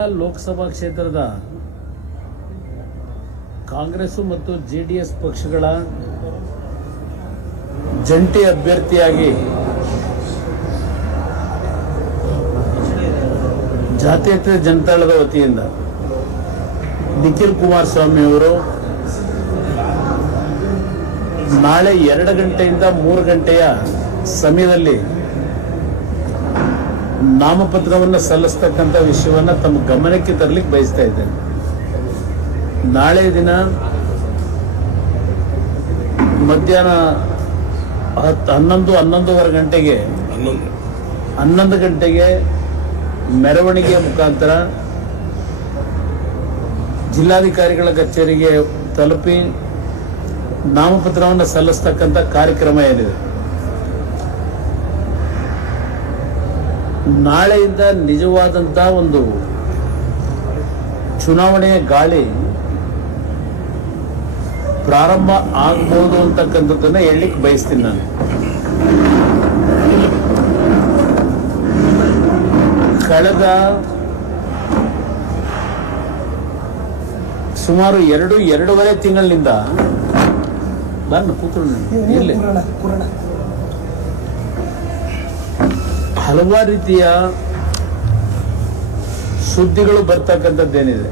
ಲೋಕಸಭಾ ಕ್ಷೇತ್ರದ ಕಾಂಗ್ರೆಸ್ ಮತ್ತು ಜೆಡಿಎಸ್ ಪಕ್ಷಗಳ ಜಂಟಿ ಅಭ್ಯರ್ಥಿಯಾಗಿ ಜಾತ್ಯತೀತ ಜನತಾಳದ ವತಿಯಿಂದ ನಿಖಿಲ್ ಕುಮಾರಸ್ವಾಮಿ ಅವರು ನಾಳೆ ಎರಡು ಗಂಟೆಯಿಂದ ಮೂರು ಗಂಟೆಯ ಸಮಯದಲ್ಲಿ ನಾಮಪತ್ರವನ್ನು ಸಲ್ಲಿಸ್ತಕ್ಕಂಥ ವಿಷಯವನ್ನು ತಮ್ಮ ಗಮನಕ್ಕೆ ತರಲಿಕ್ಕೆ ಬಯಸ್ತಾ ಇದ್ದೇನೆ. ನಾಳೆ ದಿನ ಮಧ್ಯಾಹ್ನ ಹತ್ತು ಹನ್ನೊಂದು ಹನ್ನೊಂದುವರೆ ಗಂಟೆಗೆ ಹನ್ನೊಂದು ಗಂಟೆಗೆ ಮೆರವಣಿಗೆಯ ಮುಖಾಂತರ ಜಿಲ್ಲಾಧಿಕಾರಿಗಳ ಕಚೇರಿಗೆ ತಲುಪಿ ನಾಮಪತ್ರವನ್ನು ಸಲ್ಲಿಸ್ತಕ್ಕಂಥ ಕಾರ್ಯಕ್ರಮ ಏನಿದೆ? ನಾಳೆಯಿಂದ ನಿಜವಾದಂಥ ಒಂದು ಚುನಾವಣೆಯ ಗಾಳಿ ಪ್ರಾರಂಭ ಆಗ್ಬೋದು ಅಂತಕ್ಕಂಥದ್ದನ್ನ ಹೇಳಲಿಕ್ಕೆ ಬಯಸ್ತೀನಿ ನಾನು. ಕಳೆದ ಸುಮಾರು ಎರಡು, ಎರಡೂವರೆ ತಿಂಗಳಿನಿಂದ ನಾನು ಕೂತು ಇಲ್ಲಿ ಹಲವಾರು ರೀತಿಯ ಸುದ್ದಿಗಳು ಬರ್ತಕ್ಕಂಥದ್ದೇನಿದೆ.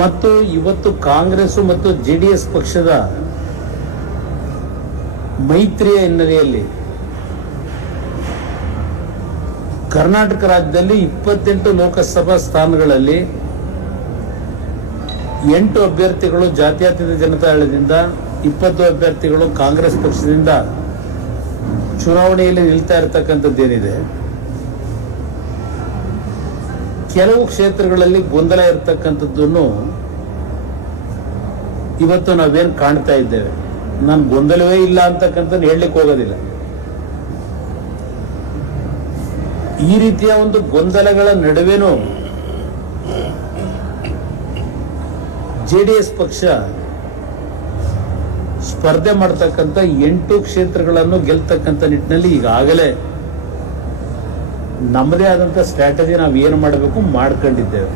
ಮತ್ತು ಇವತ್ತು ಕಾಂಗ್ರೆಸ್ ಮತ್ತು ಜೆ ಡಿ ಎಸ್ ಪಕ್ಷದ ಮೈತ್ರಿಯ ಹಿನ್ನೆಲೆಯಲ್ಲಿ ಕರ್ನಾಟಕ ರಾಜ್ಯದಲ್ಲಿ ಇಪ್ಪತ್ತೆಂಟು ಲೋಕಸಭಾ ಸ್ಥಾನಗಳಲ್ಲಿ ಎಂಟು ಅಭ್ಯರ್ಥಿಗಳು ಜಾತ್ಯತೀತ ಜನತಾದಳದಿಂದ ಇಪ್ಪತ್ತು ಅಭ್ಯರ್ಥಿಗಳು ಕಾಂಗ್ರೆಸ್ ಪಕ್ಷದಿಂದ ಚುನಾವಣೆಯಲ್ಲಿ ನಿಲ್ತಾ ಇರತಕ್ಕಂಥದ್ದೇನಿದೆ ಕೆಲವು ಕ್ಷೇತ್ರಗಳಲ್ಲಿ ಗೊಂದಲ ಇರತಕ್ಕಂಥದ್ದನ್ನು ಇವತ್ತು ನಾವೇನು ಕಾಣ್ತಾ ಇದ್ದೇವೆ? ನಾನು ಗೊಂದಲವೇ ಇಲ್ಲ ಅಂತಕ್ಕಂಥದ್ದು ಹೇಳಲಿಕ್ಕೆ ಹೋಗೋದಿಲ್ಲ. ಈ ರೀತಿಯ ಒಂದು ಗೊಂದಲಗಳ ನಡುವೆನೂ ಜೆ ಡಿ ಎಸ್ ಪಕ್ಷ ಸ್ಪರ್ಧೆ ಮಾಡ್ತಕ್ಕಂಥ ಎಂಟು ಕ್ಷೇತ್ರಗಳನ್ನು ಗೆಲ್ತಕ್ಕಂಥ ನಿಟ್ಟಿನಲ್ಲಿ ಈಗಾಗಲೇ ನಮ್ಮದೇ ಆದಂಥ ಸ್ಟ್ರಾಟಜಿ ನಾವು ಏನು ಮಾಡಬೇಕು ಮಾಡ್ಕೊಂಡಿದ್ದೇವೆ.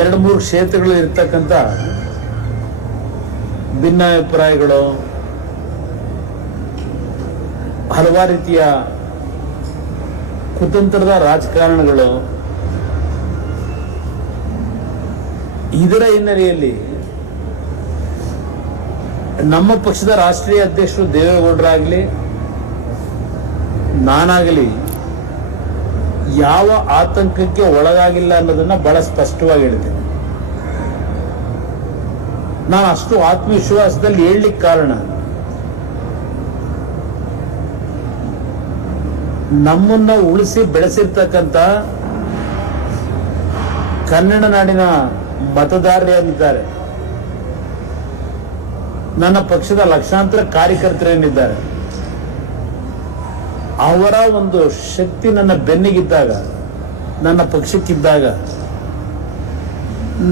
ಎರಡು ಮೂರು ಕ್ಷೇತ್ರಗಳು ಇರ್ತಕ್ಕಂಥ ಭಿನ್ನಾಭಿಪ್ರಾಯಗಳು, ಹಲವಾರು ರೀತಿಯ ಕುತಂತ್ರದ ರಾಜಕಾರಣಗಳು ಇದರ ಹಿನ್ನೆಲೆಯಲ್ಲಿ ನಮ್ಮ ಪಕ್ಷದ ರಾಷ್ಟ್ರೀಯ ಅಧ್ಯಕ್ಷರು ದೇವೇಗೌಡರಾಗಲಿ, ನಾನಾಗಲಿ ಯಾವ ಆತಂಕಕ್ಕೆ ಒಳಗಾಗಿಲ್ಲ ಅನ್ನೋದನ್ನ ಬಹಳ ಸ್ಪಷ್ಟವಾಗಿ ಹೇಳಿದ್ದೇನೆ ನಾನು ಅಷ್ಟು ಆತ್ಮವಿಶ್ವಾಸದಲ್ಲಿ ಹೇಳಲಿಕ್ಕೆ ಕಾರಣ, ನಮ್ಮನ್ನ ಉಳಿಸಿ ಬೆಳೆಸಿರ್ತಕ್ಕಂಥ ಕನ್ನಡ ನಾಡಿನ ಮತದಾರರೇನಿದ್ದಾರೆ ನನ್ನ ಪಕ್ಷದ ಲಕ್ಷಾಂತರ ಕಾರ್ಯಕರ್ತರೇನಿದ್ದಾರೆ ಅವರ ಒಂದು ಶಕ್ತಿ ನನ್ನ ಬೆನ್ನಿಗಿದ್ದಾಗ, ನನ್ನ ಪಕ್ಷಕ್ಕಿದ್ದಾಗ,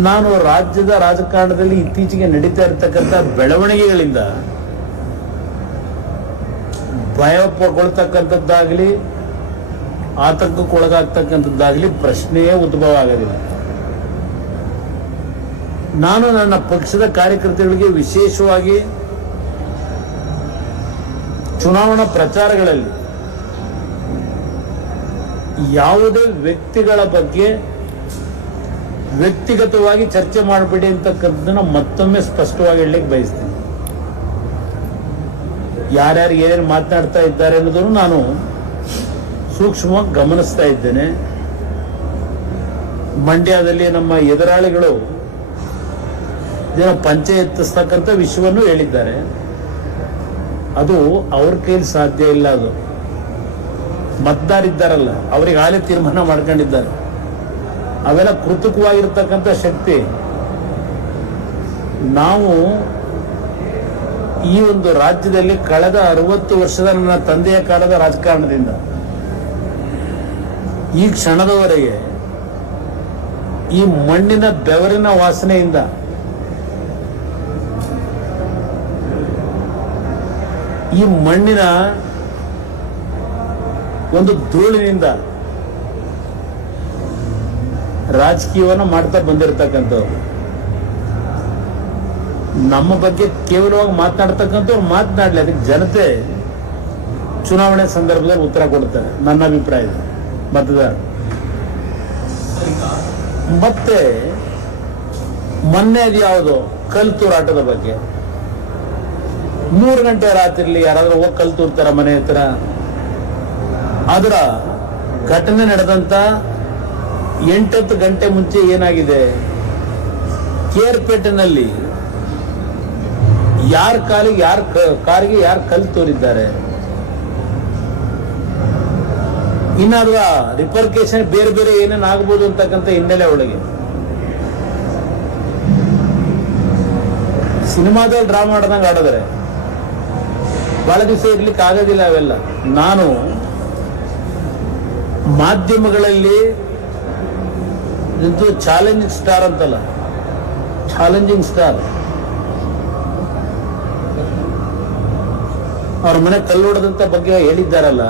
ನಾನು ರಾಜ್ಯದ ರಾಜಕಾರಣದಲ್ಲಿ ಇತ್ತೀಚೆಗೆ ನಡೀತಾ ಇರತಕ್ಕಂಥ ಬೆಳವಣಿಗೆಗಳಿಂದ ಭಯಪಗೊಳ್ತಕ್ಕಂಥದ್ದಾಗಲಿ ಆತಂಕಕ್ಕೊಳಗಾಗ್ತಕ್ಕಂಥದ್ದಾಗಲಿ ಪ್ರಶ್ನೆಯೇ ಉದ್ಭವ ಆಗೋದಿಲ್ಲ ನಾನು ನನ್ನ ಪಕ್ಷದ ಕಾರ್ಯಕರ್ತರಿಗೆ ವಿಶೇಷವಾಗಿ ಚುನಾವಣಾ ಪ್ರಚಾರಗಳಲ್ಲಿ ಯಾವುದೇ ವ್ಯಕ್ತಿಗಳ ಬಗ್ಗೆ ವ್ಯಕ್ತಿಗತವಾಗಿ ಚರ್ಚೆ ಮಾಡಬೇಡಿ ಅಂತಕ್ಕಂಥದ್ದನ್ನ ಮತ್ತೊಮ್ಮೆ ಸ್ಪಷ್ಟವಾಗಿ ಹೇಳಲಿಕ್ಕೆ ಬಯಸ್ತೀನಿ. ಯಾರ್ಯಾರು ಏನೇನು ಮಾತನಾಡ್ತಾ ಇದ್ದಾರೆ ಅನ್ನೋದನ್ನು ನಾನು ಸೂಕ್ಷ್ಮವಾಗಿ ಗಮನಿಸ್ತಾ ಇದ್ದೇನೆ. ಮಂಡ್ಯದಲ್ಲಿ ನಮ್ಮ ಎದುರಾಳಿಗಳು ಏನೋ ಪಂಚೆ ಎತ್ತಿಸ್ತಕ್ಕಂಥ ವಿಷಯವನ್ನು ಹೇಳಿದ್ದಾರೆ. ಅದು ಅವ್ರ ಕೈಲಿ ಸಾಧ್ಯ ಇಲ್ಲ ಅದು. ಮತದಾರಿದ್ದಾರಲ್ಲ, ಅವ್ರಿಗೆ ಆಲೇ ತೀರ್ಮಾನ ಮಾಡ್ಕೊಂಡಿದ್ದಾರೆ. ಅವೆಲ್ಲ ಕೃತಕವಾಗಿರ್ತಕ್ಕಂಥ ಶಕ್ತಿ. ನಾವು ಈ ಒಂದು ರಾಜ್ಯದಲ್ಲಿ ಕಳೆದ ಅರವತ್ತು ವರ್ಷದ ನನ್ನ ತಂದೆಯ ಕಾಲದ ರಾಜಕಾರಣದಿಂದ, ಈ ಕ್ಷಣದವರೆಗೆ ಈ ಮಣ್ಣಿನ ಬೆವರಿನ ವಾಸನೆಯಿಂದ ಈ ಮಣ್ಣಿನ ಒಂದು ಧೂಳಿನಿಂದ ರಾಜಕೀಯವನ್ನು ಮಾಡ್ತಾ ಬಂದಿರತಕ್ಕಂಥವ್ರು. ನಮ್ಮ ಬಗ್ಗೆ ಕೇವಲವಾಗಿ ಮಾತನಾಡ್ತಕ್ಕಂಥವ್ರು ಮಾತನಾಡಲಿ, ಅದಕ್ಕೆ ಜನತೆ ಚುನಾವಣೆ ಸಂದರ್ಭದಲ್ಲಿ ಉತ್ತರ ಕೊಡ್ತಾರೆ ನನ್ನ ಅಭಿಪ್ರಾಯ ಮತದಾರ ಮತ್ತೆ ಮೊನ್ನೆ ಅದು ಯಾವುದು? ಕಲ್ ತೂರಾಟದ ಬಗ್ಗೆ. ಮೂರು ಗಂಟೆ ರಾತ್ರಿಲಿ ಯಾರಾದ್ರೂ ಹೋಗಿ ಕಲ್ ತೂರ್ತಾರ ಮನೆ ಹತ್ರ? ಅದರ ಘಟನೆ ನಡೆದಂತ ಎಂಟತ್ತು ಗಂಟೆ ಮುಂಚೆ ಏನಾಗಿದೆ? ಕೇರ್ಪೇಟೆನಲ್ಲಿ ಯಾರ ಕಾಲಿಗೆ, ಯಾರ ಕಾರಿಗೆ ಯಾರು ಕಲ್ ತೋರಿದ್ದಾರೆ? ಇನ್ನಾದ್ರ ರಿಪರ್ಕೇಶನ್ ಬೇರೆ ಬೇರೆ ಏನೇನು ಆಗ್ಬೋದು ಅಂತಕ್ಕಂಥ ಹಿನ್ನೆಲೆ ಒಳಗೆ. ಸಿನಿಮಾದಲ್ಲಿ ಡ್ರಾ ಮಾಡ್ದಂಗೆ ಆಡಿದ್ರೆ. ಬಹಳ ದಿವಸ ಇರ್ಲಿಕ್ಕೆ ಆಗೋದಿಲ್ಲ ಅವೆಲ್ಲ. ನಾನು ಮಾಧ್ಯಮಗಳಲ್ಲಿ ಇದು ಚಾಲೆಂಜಿಂಗ್ ಸ್ಟಾರ್ ಅಂತಲ್ಲ. ಚಾಲೆಂಜಿಂಗ್ ಸ್ಟಾರ್ ಅವ್ರ ಮನೆ ಕಲ್ಲೊಡದಂತ ಬಗ್ಗೆ ಹೇಳಿದ್ದಾರಲ್ಲ,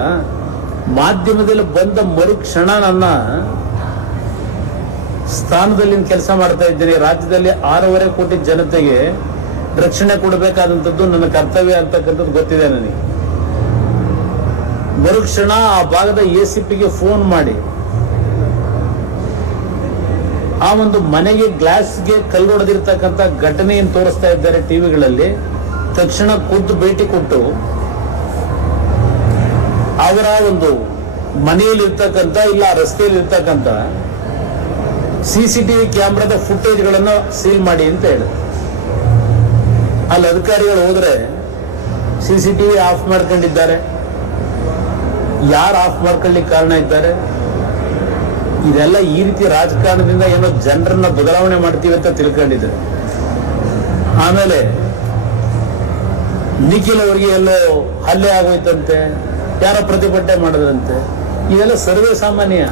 ಮಾಧ್ಯಮದಲ್ಲಿ ಬಂದ ಮರುಕ್ಷಣ ನನ್ನ ಸ್ಥಾನದಲ್ಲಿ ಕೆಲಸ ಮಾಡ್ತಾ ಇದ್ದೇನೆ. ರಾಜ್ಯದಲ್ಲಿ ಆರೂವರೆ ಕೋಟಿ ಜನತೆಗೆ ರಕ್ಷಣೆ ಕೊಡಬೇಕಾದಂಥದ್ದು ನನ್ನ ಕರ್ತವ್ಯ ಅಂತಕ್ಕಂಥದ್ದು ಗೊತ್ತಿದೆ ನನಗೆ. ಮರುಕ್ಷಣ ಆ ಭಾಗದ ಎ ಸಿ ಪಿಗೆ ಫೋನ್ ಮಾಡಿ. ಆ ಒಂದು ಮನೆಗೆ ಗ್ಲಾಸ್ಗೆ ಕಲ್ಲೊಡೆದಿರ್ತಕ್ಕಂಥ ಘಟನೆಯನ್ನು ತೋರಿಸ್ತಾ ಇದ್ದಾರೆ ಟಿವಿಗಳಲ್ಲಿ. ತಕ್ಷಣ ಖುದ್ದು ಭೇಟಿ ಕೊಟ್ಟು, ಅವರ ಒಂದು ಮನೆಯಲ್ಲಿರ್ತಕ್ಕಂಥ ಇಲ್ಲ ರಸ್ತೆಯಲ್ಲಿ ಇರ್ತಕ್ಕಂಥ ಸಿ ಸಿ ಟಿವಿ ಕ್ಯಾಮ್ರಾದ ಫುಟೇಜ್ಗಳನ್ನು ಸೀಲ್ ಮಾಡಿ ಅಂತ ಹೇಳಿ ಅಲ್ಲಿ ಅಧಿಕಾರಿಗಳು ಹೋದ್ರೆ ಸಿ ಸಿ ಟಿವಿ ಆಫ್ ಮಾಡ್ಕೊಂಡಿದ್ದಾರೆ. ಯಾರು ಆಫ್ ಮಾಡ್ಕೊಳ್ಳಿಕ್ಕೆ ಕಾರಣ ಇದ್ದಾರೆ? ಇದೆಲ್ಲ ಈ ರೀತಿ ರಾಜಕಾರಣದಿಂದ ಏನೋ ಜನರನ್ನ ಬದಲಾವಣೆ ಮಾಡ್ತೀವಿ ಅಂತ ತಿಳ್ಕೊಂಡಿದ್ದಾರೆ ಆಮೇಲೆ ನಿಖಿಲ್ ಅವರಿಗೆ ಎಲ್ಲೋ ಹಲ್ಲೆ ಆಗೋಯ್ತಂತೆ, ಯಾರೋ ಪ್ರತಿಭಟನೆ ಮಾಡದಂತೆ ಇದೆಲ್ಲ ಸರ್ವೇ ಸಾಮಾನ್ಯ.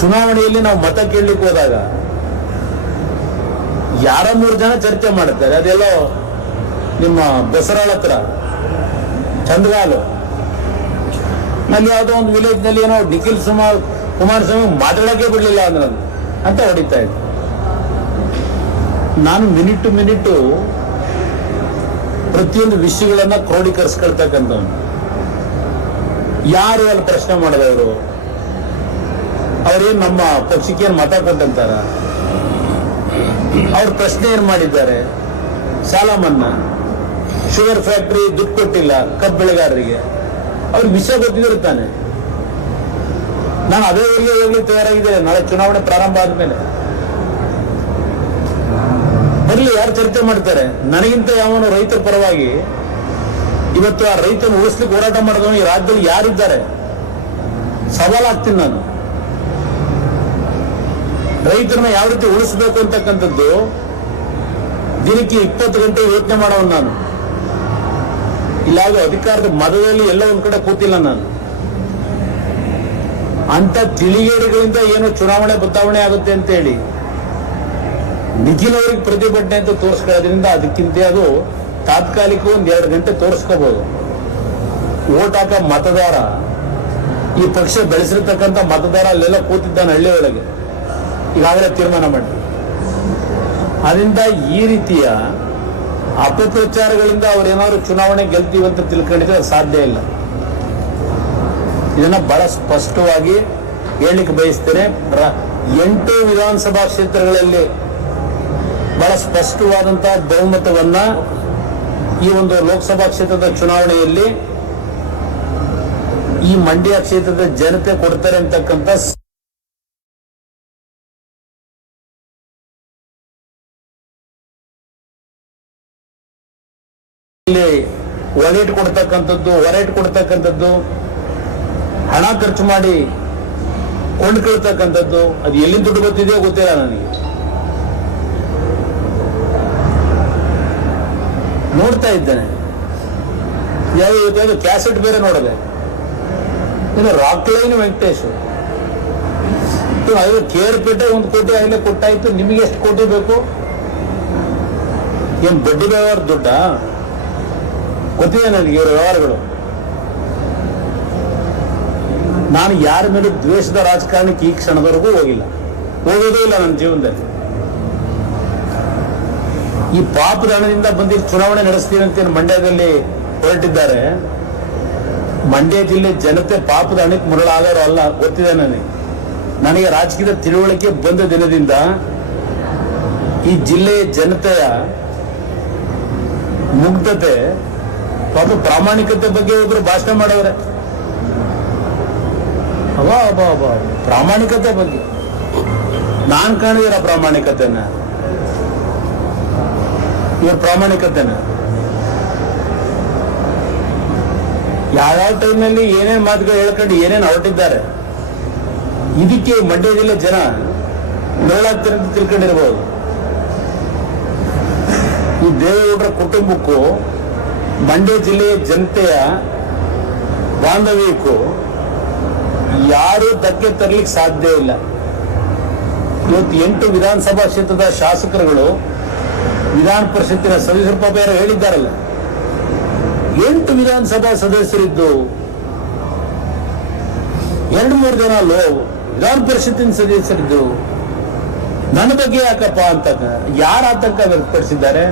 ಚುನಾವಣೆಯಲ್ಲಿ ನಾವು ಮತ ಕೇಳಲಿಕ್ಕೆ ಹೋದಾಗ ಯಾರ ಮೂರು ಜನ ಚರ್ಚೆ ಮಾಡುತ್ತಾರೆ ಅದೆಲ್ಲೋ ನಿಮ್ಮ ದಸರಾಳ ಹತ್ರ ಚಂದ್ಗಾಲು ನಲ್ಲಿ ಯಾವುದೋ ಒಂದು ವಿಲೇಜ್ನಲ್ಲಿ ಏನೋ ನಿಖಿಲ್ ಸುಮಾರ್ ಕುಮಾರಸ್ವಾಮಿ ಮಾತಾಡಕ್ಕೆ ಬಿಡ್ಲಿಲ್ಲ ಅಂದ್ರೆ ಅಂತ ಹೊಡಿತಾ ಇದ್ದೆ ನಾನು ಮಿನಿಟ್ ಟು ಮಿನಿಟ್ ಪ್ರತಿಯೊಂದು ವಿಷಯಗಳನ್ನ ಕ್ರೋಢೀಕರಿಸ್ಕೊಳ್ತಕ್ಕಂಥವ್ನು. ಯಾರು ಅಲ್ಲಿ ಪ್ರಶ್ನೆ ಮಾಡಿದವರು? ಅವ್ರೇನು ನಮ್ಮ ಪಕ್ಷಕ್ಕೆ ಏನ್ ಮತ ಕೊಟ್ಟಂತಾರ? ಅವ್ರ ಪ್ರಶ್ನೆ ಏನ್ ಮಾಡಿದ್ದಾರೆ? ಸಾಲ ಮನ್ನಾ ಶುಗರ್ ಫ್ಯಾಕ್ಟರಿ ದುಡ್ಡು ಕೊಟ್ಟಿಲ್ಲ ಕಬ್ಬು ಬೆಳೆಗಾರರಿಗೆ. ಅವ್ರಿಗೆ ವಿಷಯ ಗೊತ್ತಿದ್ರು ತಾನೆ. ನಾನು ಅದೇ ಊರಿಗೆ ಹೋಗ್ಲಿ ತಯಾರಾಗಿದ್ದೇನೆ. ನಾಳೆ ಚುನಾವಣೆ ಪ್ರಾರಂಭ ಆದ್ಮೇಲೆ. ಬರ್ಲಿ, ಯಾರು ಚರ್ಚೆ ಮಾಡ್ತಾರೆ? ನನಗಿಂತ ಯಾವನು ರೈತರ ಪರವಾಗಿ ಇವತ್ತು ಆ ರೈತನ ಉಳಿಸ್ಲಿಕ್ಕೆ ಹೋರಾಟ ಮಾಡಿದವನು ಈ ರಾಜ್ಯದಲ್ಲಿ ಯಾರಿದ್ದಾರೆ? ಸವಾಲಾಗ್ತೀನಿ ನಾನು. ರೈತರನ್ನ ಯಾವ ರೀತಿ ಉಳಿಸ್ಬೇಕು ಅಂತಕ್ಕಂಥದ್ದು ದಿನಕ್ಕೆ ಇಪ್ಪತ್ತು ಗಂಟೆ ಯೋಚನೆ ಮಾಡೋನು ನಾನು. ಇಲ್ಲಾಗ ಅಧಿಕಾರದ ಮದದಲ್ಲಿ ಎಲ್ಲ ಒಂದ್ ಕಡೆ ಕೂತಿಲ್ಲ ನಾನು. ಅಂತ ತಿಳಿಗೇಡಿಗಳಿಂದ ಏನು ಚುನಾವಣೆ ಬದಲಾವಣೆ ಆಗುತ್ತೆ ಅಂತ ಹೇಳಿ ನಿಖಿಲ್ ಅವ್ರಿಗೆ ಪ್ರತಿಭಟನೆ ಅಂತ ತೋರಿಸ್ಕೊಳ್ಳೋದ್ರಿಂದ ಅದಕ್ಕಿಂತ ಅದು ತಾತ್ಕಾಲಿಕ ಒಂದ್ ಎರಡು ಗಂಟೆ ತೋರಿಸ್ಕೋಬಹುದು ಓಟ್ ಹಾಕ ಮತದಾರ, ಈ ಪಕ್ಷ ಬೆಳೆಸಿರ್ತಕ್ಕಂಥ ಮತದಾರ ಅಲ್ಲೆಲ್ಲ ಕೂತಿದ್ದಾನೆ ಹಳ್ಳಿ ಒಳಗೆ ಈಗಾಗಲೇ ತೀರ್ಮಾನ ಮಾಡಿ ಅದರಿಂದ ಈ ರೀತಿಯ ಅಪಪ್ರಚಾರಗಳಿಂದ ಅವ್ರೇನಾದ್ರು ಚುನಾವಣೆ ಗೆಲ್ತೀವಿ ಅಂತ ತಿಳ್ಕೊಂಡಿದ್ರೆ ಸಾಧ್ಯ ಇಲ್ಲ. ಇದನ್ನ ಬಹಳ ಸ್ಪಷ್ಟವಾಗಿ ಹೇಳಲಿಕ್ಕೆ ಬಯಸ್ತೇನೆ. ಎಂಟು ವಿಧಾನಸಭಾ ಕ್ಷೇತ್ರಗಳಲ್ಲಿ ಬಹಳ ಸ್ಪಷ್ಟವಾದಂತಹ ಬಹುಮತವನ್ನ ಈ ಒಂದು ಲೋಕಸಭಾ ಕ್ಷೇತ್ರದ ಚುನಾವಣೆಯಲ್ಲಿ ಈ ಮಂಡ್ಯ ಕ್ಷೇತ್ರದ ಜನತೆ ಕೊಡ್ತಾರೆ ಅಂತಕ್ಕಂಥ ಕೊಡ್ತಕ್ಕಂಥದ್ದು ಹೊರೈಟ್ ಕೊಡ್ತಕ್ಕಂಥದ್ದು, ಹಣ ಖರ್ಚು ಮಾಡಿ ಕೊಂಡ್ಕೊಳ್ತಕ್ಕಂಥದ್ದು, ಅದು ಎಲ್ಲಿಂದ ದುಡ್ಡು ಗೊತ್ತಿದೆಯೋ ಗೊತ್ತಿಲ್ಲ ನನಗೆ. ನೋಡ್ತಾ ಇದ್ದೇನೆ. ಯಾವ ಕ್ಯಾಸೆಟ್ ಬೇರೆ ನೋಡಿದೆ. ಇನ್ನು ರಾಕ್ ಲೈನ್ ವೆಂಕಟೇಶ್. ಅದು ಕೇರ್ಪೇಟೆ ಒಂದು ಕೋಟಿ ಆಗಲೇ ಕೊಟ್ಟಾಯ್ತು, ನಿಮಗೆ ಎಷ್ಟು ಕೋಟಿ ಬೇಕು? ಏನ್ ಬಡ್ಡಿ ವ್ಯವಹಾರ, ದುಡ್ಡ? ಗೊತ್ತಿದೆ ನನಗೆ ಇವರ ವ್ಯವಹಾರಗಳು. ನಾನು ಯಾರ ಮೇಲೆ ದ್ವೇಷದ ರಾಜಕಾರಣಕ್ಕೆ ಈ ಕ್ಷಣದವರೆಗೂ ಹೋಗಿಲ್ಲ. ಹೋಗೋದೇ ಇಲ್ಲ ನನ್ನ ಜೀವನದಲ್ಲಿ. ಈ ಪಾಪದ ಹಣದಿಂದ ಬಂದಿ ಚುನಾವಣೆ ನಡೆಸ್ತೀನಿ ಅಂತ ಮಂಡ್ಯದಲ್ಲಿ ಹೊರಟಿದ್ದಾರೆ? ಮಂಡ್ಯ ಜಿಲ್ಲೆ ಜನತೆ ಪಾಪದ ಹಣಕ್ಕೆ ಮರಳಾದವರು ಅಲ್ಲ, ಗೊತ್ತಿದೆ ನನಗೆ. ನನಗೆ ರಾಜಕೀಯದ ತಿಳುವಳಿಕೆ ಬಂದ ದಿನದಿಂದ ಈ ಜಿಲ್ಲೆಯ ಜನತೆಯ ಮುಗ್ಧತೆ ಪಾಪ ಪ್ರಾಮಾಣಿಕತೆ ಬಗ್ಗೆ ಒಬ್ರು ಭಾಷಣ ಮಾಡವ್ರೆ. ಅವಾ ಅಬಾ ಅಬಾ ಪ್ರಾಮಾಣಿಕತೆ ಬಗ್ಗೆ. ನಾನ್ ಕಾಣಿದಿರ ಪ್ರಾಮಾಣಿಕತೆನ? ಇವ್ರ ಪ್ರಾಮಾಣಿಕತೆನ? ಯಾವ್ಯಾವ ಟೈಮ್ನಲ್ಲಿ ಏನೇನ್ ಮಾತುಗಳು ಹೇಳ್ಕೊಂಡು ಏನೇನ್ ಹೊರಟಿದ್ದಾರೆ? ಇದಕ್ಕೆ ಮಂಡ್ಯ ಜಿಲ್ಲೆ ಜನ ಅಂತ ತಿಳ್ಕೊಂಡಿರ್ಬೋದು ಈ ದೇವೇಗೌಡರ ಕುಟುಂಬಕ್ಕೂ ಮಂಡ್ಯ ಜಿಲ್ಲೆಯ ಜನತೆಯ ಬಾಂಧವ್ಯಕ್ಕೂ ಯಾರೂ ಧಕ್ಕೆ ತರಲಿಕ್ಕೆ ಸಾಧ್ಯ ಇಲ್ಲ. ಇವತ್ತು ಎಂಟು ವಿಧಾನಸಭಾ ಕ್ಷೇತ್ರದ ಶಾಸಕರುಗಳು ವಿಧಾನ ಪರಿಷತ್ತಿನ ಸದಸ್ಯರು ಪಾಪ ಯಾರು ಹೇಳಿದ್ದಾರಲ್ಲ. ಎಂಟು ವಿಧಾನಸಭಾ ಸದಸ್ಯರಿದ್ದು ಎರಡು ಮೂರು ಜನ ಲೋ ವಿಧಾನ ಪರಿಷತ್ತಿನ ಸದಸ್ಯರಿದ್ದು ನನ್ನ ಬಗ್ಗೆ ಯಾಕಪ್ಪ ಅಂತ ಯಾರು ಆತಂಕ ವ್ಯಕ್ತಪಡಿಸಿದ್ದಾರೆ?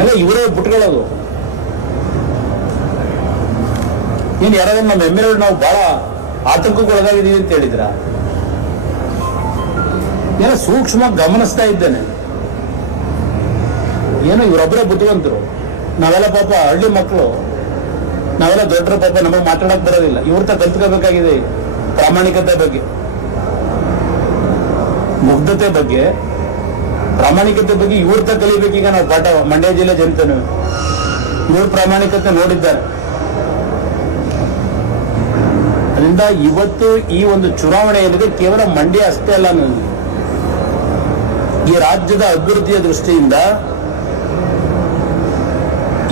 ಎಲ್ಲ ಇವರೇ ಬಿಟ್ಕೊಳ್ಳೋದು ಏನ್ ಯಾರಾದ್ರೂ ನಮ್ಮ ಎಂ ಎಲ್ ನಾವು ಬಹಳ ಆತಂಕಕ್ಕೊಳಗಾಗಿದ್ದೀವಿ ಅಂತ ಹೇಳಿದ್ರ? ಏನೋ ಸೂಕ್ಷ್ಮ ಗಮನಿಸ್ತಾ ಇದ್ದೇನೆ. ಏನೋ ಇವರೊಬ್ಬರೇ ಬುದ್ಧಿವಂತರು. ನಾವೆಲ್ಲ ಪಾಪ ಹಳ್ಳಿ ಮಕ್ಕಳು ನಾವೆಲ್ಲ ದೊಡ್ಡರ ಪಾಪ, ನಮಗೆ ಮಾತಾಡಕ್ ಬರೋದಿಲ್ಲ. ಇವ್ರ ತ ಕಲ್ತ್ಕೋಬೇಕಾಗಿದೆ ಪ್ರಾಮಾಣಿಕತೆ ಬಗ್ಗೆ. ಮುಗ್ಧತೆ ಬಗ್ಗೆ, ಪ್ರಾಮಾಣಿಕತೆ ಬಗ್ಗೆ ಇವ್ರ ತ ಕಲಿಬೇಕೀಗ ನಾವು ಪಾಠ ಮಂಡ್ಯ ಜಿಲ್ಲೆ ಜನತೆನು. ಇವ್ರ ಪ್ರಾಮಾಣಿಕತೆ ನೋಡಿದ್ದಾರೆ. ಅದರಿಂದ ಇವತ್ತು ಈ ಒಂದು ಚುನಾವಣೆ ಏನಿದೆ ಕೇವಲ ಮಂಡ್ಯ ಅಷ್ಟೇ ಅಲ್ಲ ನನಗೆ ಈ ರಾಜ್ಯದ ಅಭಿವೃದ್ಧಿಯ ದೃಷ್ಟಿಯಿಂದ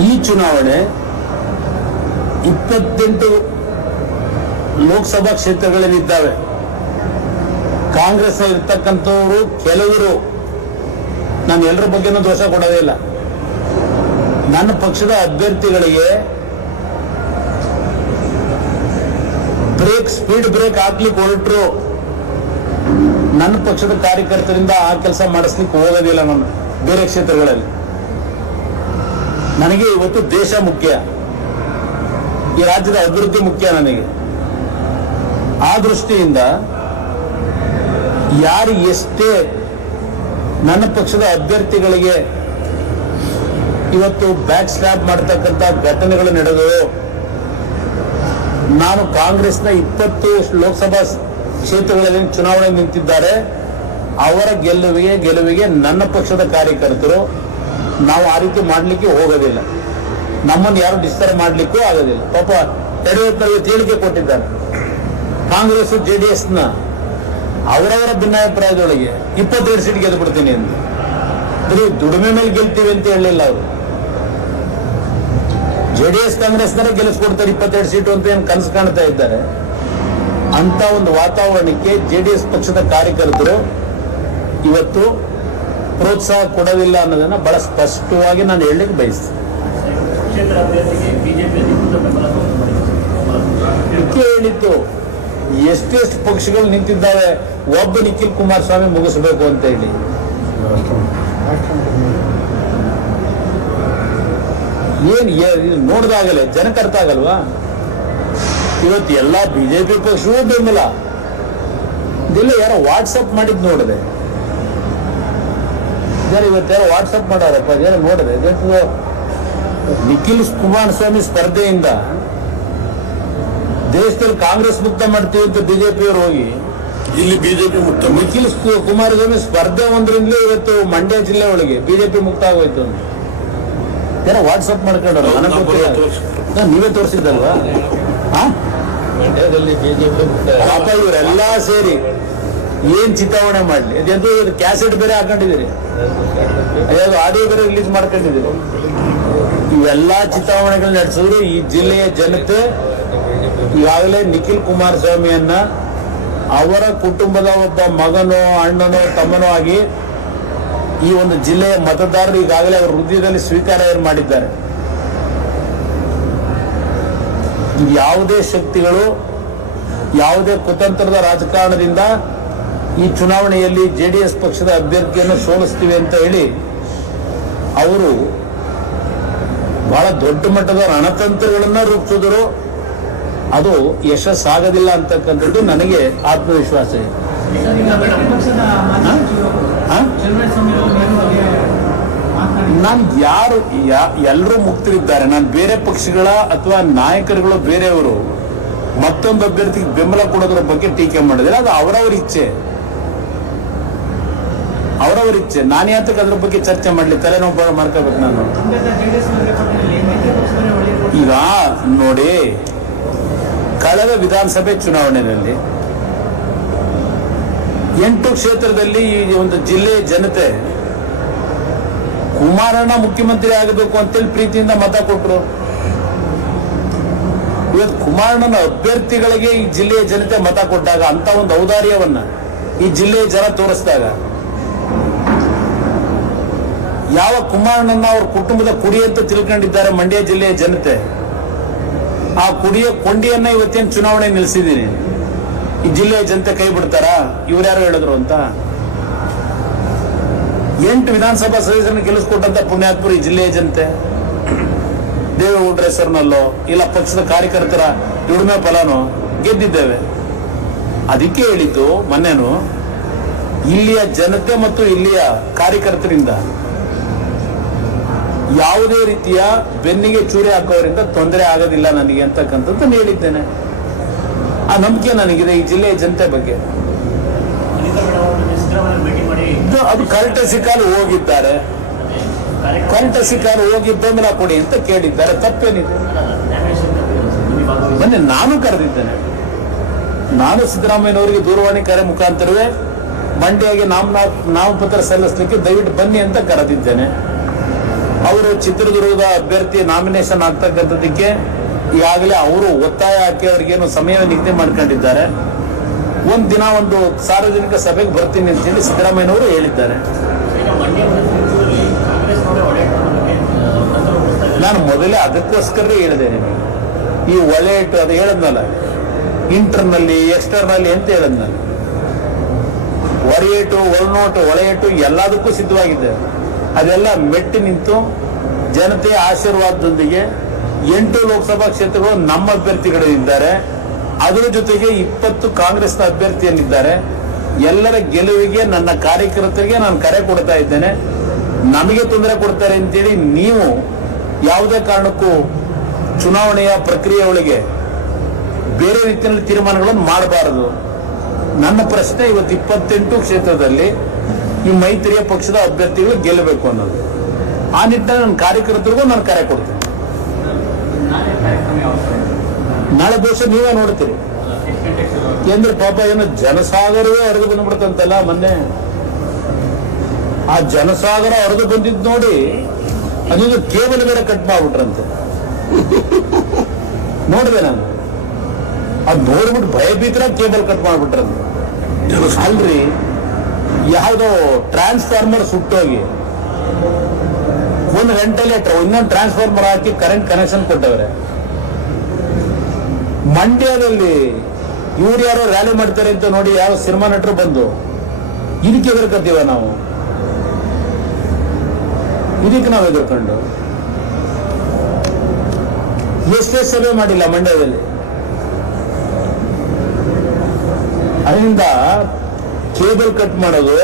ಈ ಚುನಾವಣೆ ಇಪ್ಪತ್ತೆಂಟು ಲೋಕಸಭಾ ಕ್ಷೇತ್ರಗಳೇನಿದ್ದಾವೆ ಕಾಂಗ್ರೆಸ್ ಇರ್ತಕ್ಕಂಥವರು ಕೆಲವರು ನಾನು ಎಲ್ಲರ ಬಗ್ಗೆನೂ ದೋಷ ಕೊಡೋದೇ ಇಲ್ಲ. ನನ್ನ ಪಕ್ಷದ ಅಭ್ಯರ್ಥಿಗಳಿಗೆ ಬ್ರೇಕ್ ಸ್ಪೀಡ್ ಬ್ರೇಕ್ ಹಾಕ್ಲಿಕ್ಕೆ ಹೊರಟರು ನನ್ನ ಪಕ್ಷದ ಕಾರ್ಯಕರ್ತರಿಂದ ಆ ಕೆಲಸ ಮಾಡಿಸ್ಲಿಕ್ಕೆ ಹೋಗೋದಿಲ್ಲ ನಾನು, ಬೇರೆ ಕ್ಷೇತ್ರಗಳಲ್ಲಿ. ನನಗೆ ಇವತ್ತು ದೇಶ ಮುಖ್ಯ. ಈ ರಾಜ್ಯದ ಅಭಿವೃದ್ಧಿ ಮುಖ್ಯ ನನಗೆ. ಆ ದೃಷ್ಟಿಯಿಂದ ಯಾರು ಎಷ್ಟೇ ನನ್ನ ಪಕ್ಷದ ಅಭ್ಯರ್ಥಿಗಳಿಗೆ ಇವತ್ತು ಬ್ಯಾಕ್ ಸ್ಟ್ಯಾಪ್ ಮಾಡ್ತಕ್ಕಂಥ ಘಟನೆಗಳು ನಡೆದವು ನಾನು ಕಾಂಗ್ರೆಸ್ನ ಇಪ್ಪತ್ತು ಲೋಕಸಭಾ ಕ್ಷೇತ್ರಗಳಲ್ಲಿ ಚುನಾವಣೆ ನಿಂತಿದ್ದಾರೆ. ಅವರ ಗೆಲುವಿಗೆ ಗೆಲುವಿಗೆ ನನ್ನ ಪಕ್ಷದ ಕಾರ್ಯಕರ್ತರು ನಾವು ಆ ರೀತಿ ಮಾಡಲಿಕ್ಕೆ ಹೋಗೋದಿಲ್ಲ. ನಮ್ಮನ್ನು ಯಾರು ಡಿಸ್ಟರ್ಬ್ ಮಾಡಲಿಕ್ಕೂ ಆಗೋದಿಲ್ಲ. ಪಾಪ ಯಡಿಯೂರಪ್ಪನವರು ಹೇಳಿಕೆ ಕೊಟ್ಟಿದ್ದಾರೆ. ಕಾಂಗ್ರೆಸ್, ಜೆ ಡಿ ಎಸ್ನ ಅವರವರ ಭಿನ್ನಾಭಿಪ್ರಾಯದೊಳಗೆ ಇಪ್ಪತ್ತೆರಡು ಸೀಟ್ ಗೆದ್ದು ಬಿಡ್ತೀನಿ ಅಂತ. ಬರೀ ದುಡಿಮೆ ಮೇಲೆ ಗೆಲ್ತೀವಿ ಅಂತ ಹೇಳಲಿಲ್ಲ ಅವರು. ಜೆ ಡಿ ಎಸ್ ಕಾಂಗ್ರೆಸ್ನೇ ಗೆಲ್ಲಿಸ್ಕೊಡ್ತಾರೆ ಇಪ್ಪತ್ತೆರಡು ಸೀಟು ಅಂತ ಏನು ಕನಸು ಕಾಣ್ತಾ ಇದ್ದಾರೆ? ಅಂತ ಒಂದು ವಾತಾವರಣಕ್ಕೆ ಜೆ ಡಿ ಎಸ್ ಪಕ್ಷದ ಕಾರ್ಯಕರ್ತರು ಇವತ್ತು ಪ್ರೋತ್ಸಾಹ ಕೊಡೋದಿಲ್ಲ ಅನ್ನೋದನ್ನ ಬಹಳ ಸ್ಪಷ್ಟವಾಗಿ ನಾನು ಹೇಳಲಿಕ್ಕೆ ಬಯಸ್ತೀನಿ. ಹೇಳಿತ್ತು ಎಷ್ಟೆಷ್ಟು ಪಕ್ಷಗಳು ನಿಂತಿದ್ದಾವೆ? ಒಬ್ಬ ನಿಖಿಲ್ ಕುಮಾರಸ್ವಾಮಿ ಮುಗಿಸ್ಬೇಕು ಅಂತ ಹೇಳಿ. ಏನ್ ನೋಡ್ದಾಗಲೇ ಜನಕ್ಕೆ ಅರ್ಥ ಆಗಲ್ವಾ? ಇವತ್ತು ಎಲ್ಲ ಬಿಜೆಪಿ ಪಕ್ಷವೂ ಬೆಂಬಲ ಇದೆಲ್ಲ ಯಾರೋ ವಾಟ್ಸಪ್ ಮಾಡಿದ್ ನೋಡಿದೆ. ಜನ ಇವತ್ತು ಯಾರೋ ವಾಟ್ಸಪ್ ಮಾಡಾರಪ್ಪ ಏನೋ ನೋಡಿದೆ. ನಿಖಿಲ್ ಕುಮಾರಸ್ವಾಮಿ ಸ್ಪರ್ಧೆಯಿಂದ ದೇಶದಲ್ಲಿ ಕಾಂಗ್ರೆಸ್ ಮುಕ್ತ ಮಾಡ್ತೀವಿ ಅಂತ ಬಿಜೆಪಿಯವರು ಹೋಗಿ. ಇಲ್ಲಿ ಬಿಜೆಪಿ ಮುಕ್ತ ನಿಖಿಲ್ ಕುಮಾರಸ್ವಾಮಿ ಸ್ಪರ್ಧೆ ಒಂದ್ರಿಂದಲೇ ಇವತ್ತು ಮಂಡ್ಯ ಜಿಲ್ಲೆ ಒಳಗೆ ಬಿಜೆಪಿ ಮುಕ್ತ ಆಗೋಯ್ತು ಅಂತ. ಏನೋ ವಾಟ್ಸಪ್ ಮಾಡ್ಕೊಂಡ್ರು ನನಗೆ ಗೊತ್ತಿಲ್ಲ. ನೀವೇ ತೋರಿಸಿದ್ದಲ್ವಾ? ಹಾ ಪಾಪ ಇವರೆಲ್ಲ ಸೇರಿ ಏನ್ ಚಿತಾವಣೆ ಮಾಡ್ಲಿ? ಇದೆಂತೂ ಇದು ಕ್ಯಾಸೆಟ್ ಬೇರೆ ಹಾಕೊಂಡಿದ್ದೀರಿ. ಅದ್ಯಾವುದು ಆಡಿಯೋ ಬೇರೆ ರಿಲೀಸ್ ಮಾಡ್ಕೊಂಡಿದ್ದೀರಿ. ಇವೆಲ್ಲ ಚಿತಾವಣೆಗಳು ನಡೆಸಿದ್ರು ಈ ಜಿಲ್ಲೆಯ ಜನತೆ ಈಗಾಗಲೇ ನಿಖಿಲ್ ಕುಮಾರಸ್ವಾಮಿಯನ್ನ ಅವರ ಕುಟುಂಬದ ಒಬ್ಬ ಮಗನೋ ಅಣ್ಣನೋ ತಮ್ಮನೋ ಆಗಿ ಈ ಒಂದು ಜಿಲ್ಲೆಯ ಮತದಾರರು ಈಗಾಗಲೇ ಅವರ ಹೃದಯದಲ್ಲಿ ಸ್ವೀಕಾರ ಏನು ಮಾಡಿದ್ದಾರೆ? ಯಾವುದೇ ಶಕ್ತಿಗಳು ಯಾವುದೇ ಕುತಂತ್ರದ ರಾಜಕಾರಣದಿಂದ ಈ ಚುನಾವಣೆಯಲ್ಲಿ ಜೆ ಡಿ ಎಸ್ ಪಕ್ಷದ ಅಭ್ಯರ್ಥಿಯನ್ನು ಸೋಲಿಸ್ತೀವಿ ಅಂತ ಹೇಳಿ ಅವರು ಬಹಳ ದೊಡ್ಡ ಮಟ್ಟದ ರಣತಂತ್ರಗಳನ್ನ ರೂಪಿಸಿದ್ರು. ಅದು ಯಶಸ್ಸಾಗೋದಿಲ್ಲ ಅಂತಕ್ಕಂಥದ್ದು ನನಗೆ ಆತ್ಮವಿಶ್ವಾಸ ಇದೆ. ನಾನು ಯಾರು ಎಲ್ಲರೂ ಮುಕ್ತರಿದ್ದಾರೆ ನಾನು ಬೇರೆ ಪಕ್ಷಗಳ ಅಥವಾ ನಾಯಕರುಗಳು ಬೇರೆಯವರು. ಮತ್ತೊಂದು ಅಭ್ಯರ್ಥಿಗೆ ಬೆಂಬಲ ಕೊಡೋದ್ರ ಬಗ್ಗೆ ಟೀಕೆ ಮಾಡಿದ್ರೆ ಅದು ಅವರವರ ಇಚ್ಛೆ. ಅವರವರ ಇಚ್ಛೆ. ನಾನು ಯಾತಕ್ಕೆ ಅದ್ರ ಬಗ್ಗೆ ಚರ್ಚೆ ಮಾಡಲಿ? ತಲೆನೋವು ಮಾಡ್ಕೋಬೇಕು ನಾನು. ಈಗ ನೋಡಿ, ಕಳೆದ ವಿಧಾನಸಭೆ ಚುನಾವಣೆಯಲ್ಲಿ ಎಂಟು ಕ್ಷೇತ್ರದಲ್ಲಿ ಈ ಒಂದು ಜಿಲ್ಲೆಯ ಜನತೆ ಕುಮಾರಣ್ಣ ಮುಖ್ಯಮಂತ್ರಿ ಆಗಬೇಕು ಅಂತೇಳಿ ಪ್ರೀತಿಯಿಂದ ಮತ ಕೊಟ್ಟರು ಇವತ್ತು ಕುಮಾರಣ್ಣನ ಅಭ್ಯರ್ಥಿಗಳಿಗೆ ಈ ಜಿಲ್ಲೆಯ ಜನತೆ ಮತ ಕೊಟ್ಟಾಗ ಅಂತ ಒಂದು ಔದಾರ್ಯವನ್ನ ಈ ಜಿಲ್ಲೆಯ ಜನ ತೋರಿಸಿದಾಗ ಯಾವ ಕುಮಾರಣ್ಣನ ಅವ್ರ ಕುಟುಂಬದ ಕುಡಿ ಅಂತ ತಿಳ್ಕೊಂಡಿದ್ದಾರೆ ಮಂಡ್ಯ ಜಿಲ್ಲೆಯ ಜನತೆ, ಆ ಕುಡಿಯ ಕೊಂಡಿಯನ್ನ ಇವತ್ತೇನು ಚುನಾವಣೆ ನಿಲ್ಲಿಸಿದ್ದೀನಿ ಈ ಜಿಲ್ಲೆಯ ಜನತೆ ಕೈ ಬಿಡ್ತಾರಾ? ಇವ್ರ್ಯಾರು ಹೇಳಿದ್ರು ಅಂತ? ಎಂಟು ವಿಧಾನಸಭಾ ಸದಸ್ಯರನ್ನು ಗೆಲ್ಲಿಸ್ಕೊಟ್ಟಂತ ಪುಣ್ಯಾತ್ಪುರ ಈ ಜಿಲ್ಲೆಯ ಜನತೆ. ದೇವೇಗೌಡರ ಹೆಸರಿನಲ್ಲೋ ಇಲ್ಲ ಪಕ್ಷದ ಕಾರ್ಯಕರ್ತರ ದುಡಿಮೆ ಫಲನೋ ಗೆದ್ದಿದ್ದೇವೆ. ಅದಕ್ಕೆ ಹೇಳಿದ್ದು ಮೊನ್ನೆನು, ಇಲ್ಲಿಯ ಜನತೆ ಮತ್ತು ಇಲ್ಲಿಯ ಕಾರ್ಯಕರ್ತರಿಂದ ಯಾವುದೇ ರೀತಿಯ ಬೆನ್ನಿಗೆ ಚೂರಿ ಹಾಕೋರಿಂದ ತೊಂದರೆ ಆಗೋದಿಲ್ಲ ನನಗೆ ಅಂತಕ್ಕಂಥದ್ದು ಹೇಳಿದ್ದೇನೆ. ಆ ನಂಬಿಕೆ ನನಗಿದೆ ಈ ಜಿಲ್ಲೆಯ ಜನತೆ ಬಗ್ಗೆ. ಅದು ಕರೆಂಟ್ ಸಿಕ್ಕಾರು ಹೋಗಿದ್ದಾರೆ. ಕರೆಂಟ್ ಸಿಕ್ಕಾರು ಹೋಗಿ ಬೆಂಬಲ ಕೊಡಿ ಅಂತ ಕೇಳಿದ್ದಾರೆ. ತಪ್ಪೇನಿದೆ. ಬನ್ನಿ ಮೊನ್ನೆ ನಾನು ಕರೆದಿದ್ದೇನೆ. ನಾನು ಸಿದ್ದರಾಮಯ್ಯನವರಿಗೆ ದೂರವಾಣಿ ಕರೆ ಮುಖಾಂತರವೇ ಮಂಡ್ಯಗೆ ನಾಮ ನಾಮಪತ್ರ ಸಲ್ಲಿಸಲಿಕ್ಕೆ ದಯವಿಟ್ಟು ಬನ್ನಿ ಅಂತ ಕರೆದಿದ್ದೇನೆ. ಅವರು ಚಿತ್ರದುರ್ಗದ ಅಭ್ಯರ್ಥಿ ನಾಮಿನೇಷನ್ ಆಗ್ತಕ್ಕಂಥದ್ದಕ್ಕೆ ಈಗಾಗಲೇ ಅವರು ಒತ್ತಾಯ ಹಾಕಿ ಅವ್ರಿಗೇನು ಸಮಯ ನಿಗದಿ ಮಾಡ್ಕೊಂಡಿದ್ದಾರೆ. ಒಂದ್ ದಿನ ಒಂದು ಸಾರ್ವಜನಿಕ ಸಭೆಗೆ ಬರ್ತೀನಿ ಅಂತ ಹೇಳಿ ಸಿದ್ದರಾಮಯ್ಯನವರು ಹೇಳಿದ್ದಾರೆ. ನಾನು ಮೊದಲೇ ಅದಕ್ಕೋಸ್ಕರ ಹೇಳಿದೆ ನಿಮಗೆ. ಈ ಒಲೆ ಇಟ್ಟು ಅದು ಹೇಳದ್ನಲ್ಲ, ಇಂಟರ್ನಲ್ಲಿ, ಎಕ್ಸ್ಟರ್ನಲ್ಲಿ ಅಂತ ಹೇಳದ್ನಲ್ಲ. ಹೊರೆಯೇಟು, ಒಳನೋಟು ಒಳೆಯೇಟು ಎಲ್ಲದಕ್ಕೂ ಸಿದ್ಧವಾಗಿದ್ದೆ ಅದೆಲ್ಲ ಮೆಟ್ಟಿ ನಿಂತು ಜನತೆಯ ಆಶೀರ್ವಾದದೊಂದಿಗೆ ಎಂಟು ಲೋಕಸಭಾ ಕ್ಷೇತ್ರಗಳು ನಮ್ಮ ಅಭ್ಯರ್ಥಿಗಳಿದ್ದಾರೆ ಅದರ ಜೊತೆಗೆ ಇಪ್ಪತ್ತು ಕಾಂಗ್ರೆಸ್ನ ಅಭ್ಯರ್ಥಿಯನ್ನಿದ್ದಾರೆ ಎಲ್ಲರ ಗೆಲುವಿಗೆ ನನ್ನ ಕಾರ್ಯಕರ್ತರಿಗೆ ನಾನು ಕರೆ ಕೊಡ್ತಾ ಇದ್ದೇನೆ. ನಮಗೆ ತೊಂದರೆ ಕೊಡ್ತಾರೆ ಅಂತೇಳಿ ನೀವು ಯಾವುದೇ ಕಾರಣಕ್ಕೂ ಚುನಾವಣೆಯ ಪ್ರಕ್ರಿಯೆ ಒಳಗೆ ಬೇರೆ ರೀತಿಯಲ್ಲಿ ತೀರ್ಮಾನಗಳನ್ನು ಮಾಡಬಾರದು. ನನ್ನ ಪ್ರಶ್ನೆ ಇವತ್ತು ಇಪ್ಪತ್ತೆಂಟು ಕ್ಷೇತ್ರದಲ್ಲಿ ಈ ಮೈತ್ರಿಯ ಪಕ್ಷದ ಅಭ್ಯರ್ಥಿಗಳು ಗೆಲ್ಲಬೇಕು ಅನ್ನೋದು. ಆ ನಿಟ್ಟಿನಲ್ಲಿ ನನ್ನ ಕಾರ್ಯಕರ್ತರಿಗೂ ನಾನು ಕರೆ ಕೊಡ್ತೀನಿ ನಾಳೆ ಕಾರ್ಯಕ್ರಮ ಯಾವುದು ನಾಳೆ ದೋಷ ನೀವೇ ನೋಡ್ತೀರಿ. ಕೇಂದ್ರ ಪಾಪ, ಏನು ಜನಸಾಗರವೇ ಹರಿದು ಬಂದ್ಬಿಡ್ತಂತಲ್ಲ ಮೊನ್ನೆ? ಆ ಜನಸಾಗರ ಹರಿದು ಬಂದಿದ್ ನೋಡಿ ಅದೊಂದು ಕೇಬಲ್ ಬೇರೆ ಕಟ್ ಮಾಡ್ಬಿಟ್ರಂತೆ. ನೋಡಿದೆ ನಾನು. ಅದ್ ನೋಡ್ಬಿಟ್ಟು ಭಯಭೀತರ ಕೇಬಲ್ ಕಟ್ ಮಾಡ್ಬಿಟ್ರಂತೆ. ಅಲ್ರಿ, ಯಾವುದೋ ಟ್ರಾನ್ಸ್ಫಾರ್ಮರ್ ಸುಟ್ಟೋಗಿ ಒಂದು ಗಂಟೆಲೆ ಇನ್ನೊಂದು ಟ್ರಾನ್ಸ್ಫಾರ್ಮರ್ ಹಾಕಿ ಕರೆಂಟ್ ಕನೆಕ್ಷನ್ ಕೊಟ್ಟವ್ರೆ. ಮಂಡ್ಯದಲ್ಲಿ ಇವ್ರು ಯಾರು ರ್ಯಾಲಿ ಮಾಡ್ತಾರೆ ಅಂತ ನೋಡಿ ಯಾವ ಸಿನಿಮಾ ನಟರು ಬಂದು, ಇದಕ್ಕೆ ಎದುರ್ಕತ್ತೀವ ನಾವು? ಇದಕ್ಕೆ ನಾವು ಎದುರ್ಕೊಂಡು. ಎಷ್ಟೇ ಸಭೆ ಮಾಡಿಲ್ಲ ಮಂಡ್ಯದಲ್ಲಿ. ಅದರಿಂದ ಕೇಬಲ್ ಕಟ್ ಮಾಡೋದು